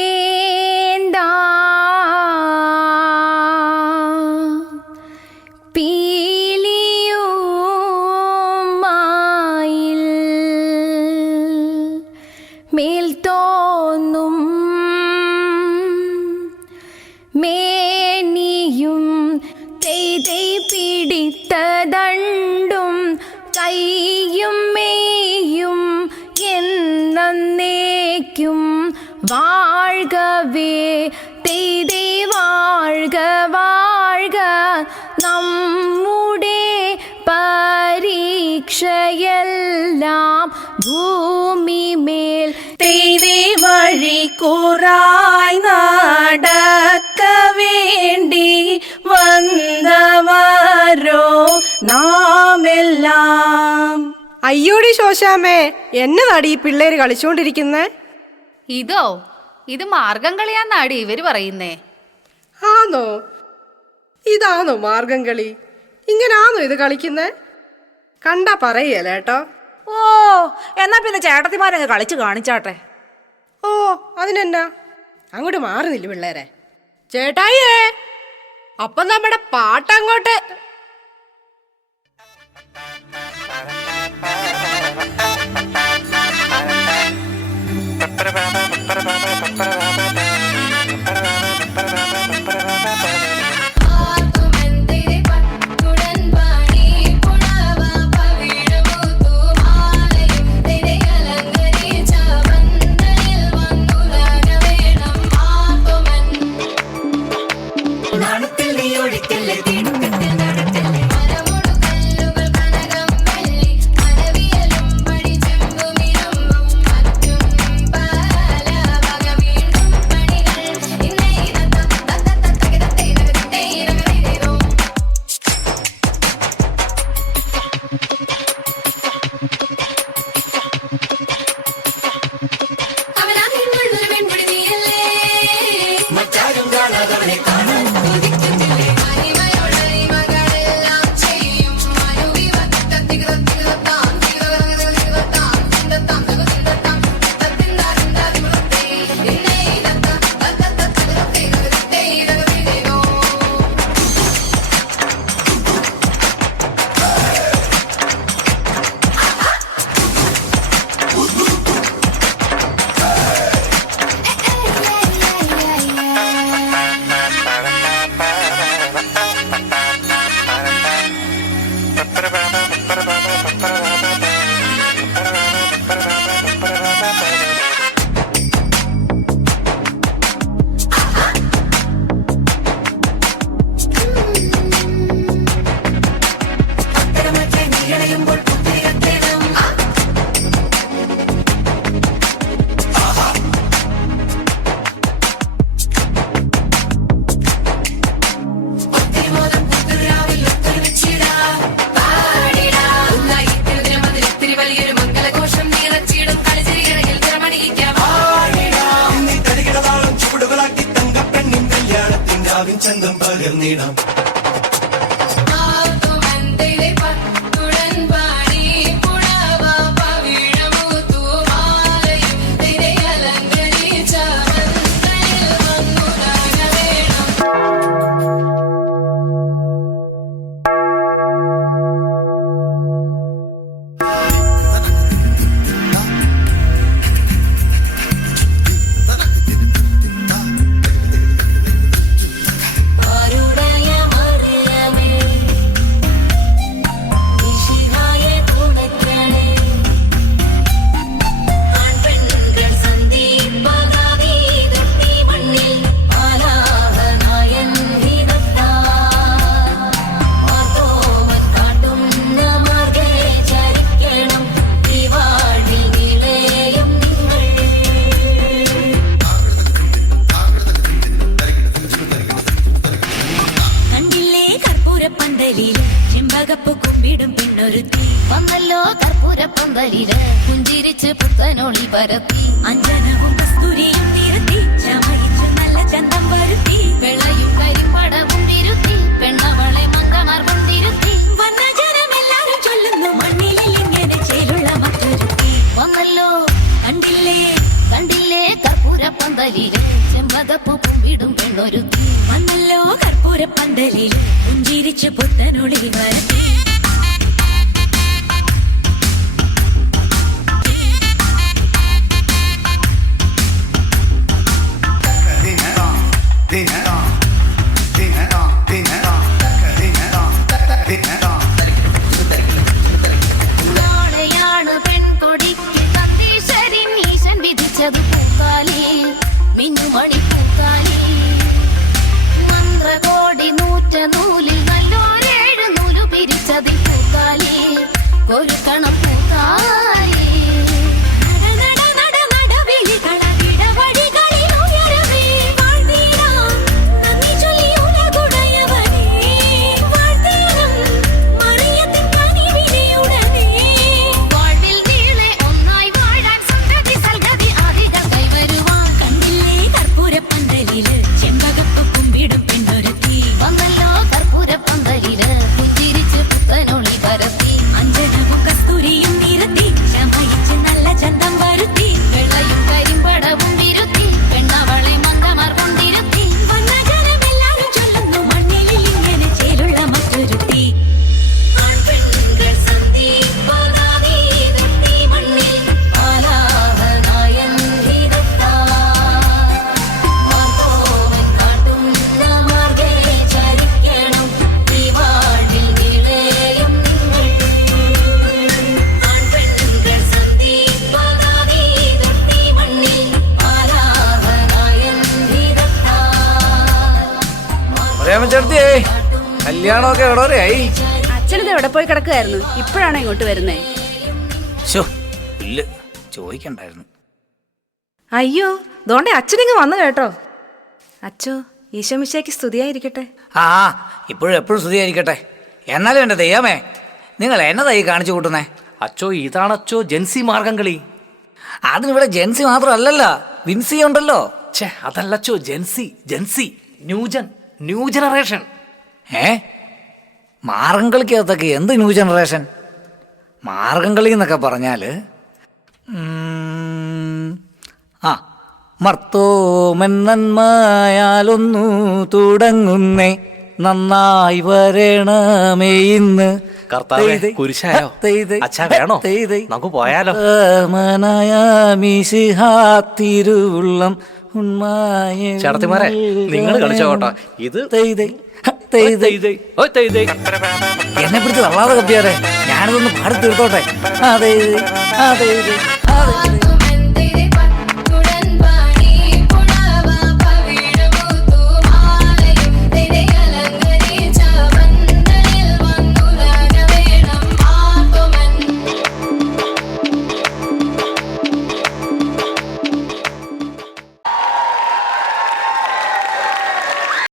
മേക്കണേന്താ പീലിയുമായിൽ മേൽ തോന്നും മേനിയും തെയ്തൈ പിടിത്തതണ്ടും കൈയും മേയും എന്നേക്കും വാഴ്കവേ തെയ്തൈ വാഴ്ക വാഴ്ക നമ്മുടെ പരീക്ഷയെല്ലാം ഭൂമിമേൽ തെയ്തൈ വഴി കൂറായി നടക്ക വേണ്ടി വന്നവരോ നാമെല്ലാം. അയ്യോടി ശോശാമേ, എന്നതാടി ഈ പിള്ളേര് കളിച്ചോണ്ടിരിക്കുന്നേ? ഇത് മാർഗം കളിയാന്നാടി ഇവര് പറയുന്നേ. ആണോ? ഇതാണോ മാർഗം കളി? ഇങ്ങനാണോ ഇത് കളിക്കുന്നേ? കണ്ടാ പറയല്ലേ കേട്ടോ. ഓ, എന്നാ പിന്നെ ചേട്ടത്തിമാരങ്ങ് കളിച്ചു കാണിച്ചാട്ടെ. ഓ, അതിനെന്നാ, അങ്ങോട്ട് മാറുന്നില്ല പിള്ളേരെ. ചേട്ടായിയേ, അപ്പം നമ്മുടെ പാട്ടങ്ങോട്ട്. ചന്തം പകർന്നിടാം. വന്നല്ലോ കർപ്പൂരപ്പൊന്തലില് പുഞ്ചിരിച്ച് പുത്തനൊളി പരത്തി അഞ്ജനവും കസ്തൂരിയും നിരത്തി ചമയിച്ചു നല്ല ചന്തം വരുത്തി വെള്ളയും കരിമ്പടവും തിരുത്തി പെണ്ണവളെ മങ്കമാർ കൊണ്ടിരുത്തി വന്ന ജനമെല്ലാരും ചൊല്ലുന്നു മണ്ണിലിൽ ഇങ്ങനെ ചേലുള്ള മറ്റൊരുത്തി വന്നല്ലോ കണ്ടില്ലേ പന്തലിൽ പുഞ്ചിരിച്ച് പുത്തനൊളി വരത്തി നാളെയാണ് പെൺകൊടിക്ക് കത്തീശ്വരൻ ഈശൻ വിധിച്ചത് പൂക്കാലി മിന്നുമണി പൂക്കാലി മന്ത്രകോടി നൂറ്റ നൂലിൽ നല്ലോരേഴ് നൂലു പിരിച്ചതിൽ പൂക്കാലി കൊരുക്കണം പൂക്കാലി வாழ்வில் நீளே ഒന്നായി വാഴാൻ സന്തതി സൽഗതി ആദികൾ കൈവരുവാൻ പന്തലില് ചെമ്പകപ്പ് കുമ്പിടും പെണ്ണൊരുത്തി വന്നല്ലോ കർപ്പൂരപ്പന്തലില് പുഞ്ചിരിച്ച് പുത്തനൊളി പരത്തി അഞ്ജനവും കസ്തൂരിയും നിരത്തി ശമയിച്ച് നല്ല ചന്തം വരുത്തി വെള്ളയും കരിമ്പടവും വിരുത്തി പെണ്ണവളെ മന്ദമാർ കൊണ്ടിരുത്തി വന്ന ജനമെല്ലാരും ചൊല്ലുന്നു മണ്ണിലിൽ ഇങ്ങനെ ചേലുള്ള മറ്റൊരുത്തി ആൺപെൺകൾ സന്ധിപ്പതാനീതത്തി മണ്ണിൽ ആലാഹനായൻ ഹിതത്താ മാർഗോവൻ കാട്ടുന്ന മാർഗേ ചരിക്കണം ഈ വാഴ്വിൽ നീളേയും നിങ്ങൾ ആൺപെൺകൾ സന്ധിപ്പതാനീതത്തി മണ്ണിൽ ആലാഹനായൻ ഹിതത്താ പ്രേമച്ചേർത്തിയേ കല്യാണമൊക്കെ എവിടെയായി? അച്ഛനിത് എവിടെ പോയി കിടക്കുകയായിരുന്നു, ഇപ്പോഴാണ് ഇങ്ങോട്ട് വരുന്നേ? ശോ, ഇല്ല ചോദിക്കണ്ടായിരുന്നു. അയ്യോ ദോണ്ടെ അച്ഛനിങ്ങ് വന്നു കേട്ടോ. അച്ചോ ഈശോമിശിഹായ്ക്ക് സ്തുതിയായിരിക്കട്ടെ. ആ ഇപ്പോഴും എപ്പോഴും സ്തുതിയായിരിക്കട്ടെ. എന്നാലും എൻ്റെ ദൈവമേ, നിങ്ങൾ എന്നതായി കാണിച്ചു കൂട്ടുന്നേ? അച്ചോ ഇതാണച്ചോ ജെൻസി മാർഗം കളി. അതിനിവിടെ ജെൻസി മാത്രമല്ലല്ലോ, വിൻസി ഉണ്ടല്ലോ. ഛേ അതല്ലച്ചോ, ജെൻസി ജെൻസി ന്യൂ ജനറേഷൻ. മാർഗം കളിക്കകത്തൊക്കെ എന്ത് ന്യൂ ജനറേഷൻ? മാർഗം കളി എന്നൊക്കെ പറഞ്ഞാൽ മർത്തോമെന്നന്മായാലൊന്നു തുടങ്ങുന്നേ, നന്നായി വരണമേ ഇന്ന്. കർത്താവേ, കുരിശായോ? അച്ഛാ വേണോ? നമുക്ക് പോയാലോ? തിരുവുള്ളം ചേട്ടത്തിമാരെ നിങ്ങൾ കളിച്ചോ കേട്ടോ. ഇത് എന്നെ പിടിച്ച് തള്ളാതെ കപ്പിയാരെ, ഞാനിതൊന്ന് പാടി തീർത്തോട്ടെ. അതെ